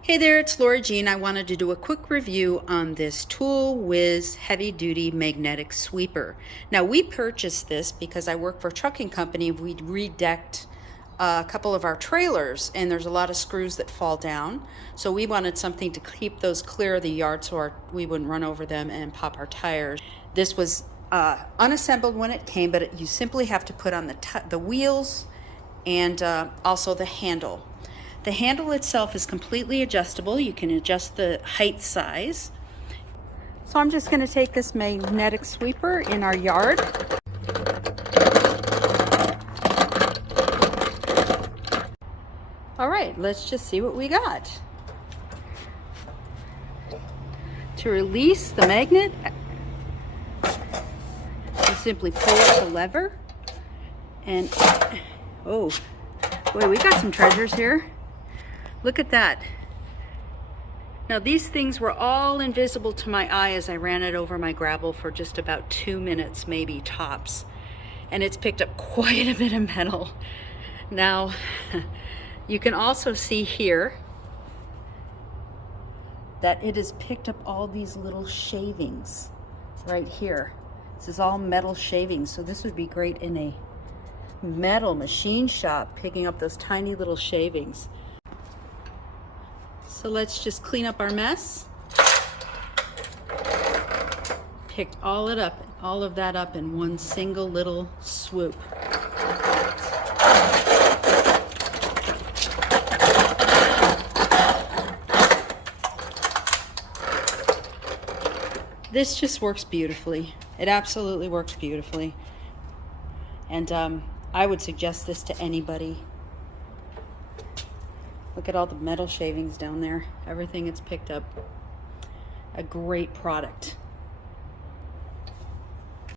Hey there, it's Laura Jean. I wanted to do a quick review on this ToolWiz heavy duty magnetic sweeper. Now we purchased this because I work for a trucking company. We redecked a couple of our trailers and there's a lot of screws that fall down. So we wanted something to keep those clear of the yard so we wouldn't run over them and pop our tires. This was unassembled when it came, but you simply have to put on the wheels and also the handle. The handle itself is completely adjustable. You can adjust the height size. So I'm just going to take this magnetic sweeper in our yard. All right, let's just see what we got. To release the magnet, you simply pull up the lever and, oh boy, we got some treasures here. Look at that. Now these things were all invisible to my eye as I ran it over my gravel for just about 2 minutes, maybe tops. And it's picked up quite a bit of metal. Now, you can also see here that it has picked up all these little shavings right here. This is all metal shavings, so this would be great in a metal machine shop, picking up those tiny little shavings. So let's just clean up our mess. Picked all of that up in one single little swoop. This just works beautifully. It absolutely works beautifully. And I would suggest this to anybody. Look at all the metal shavings down there. Everything it's picked up. A great product.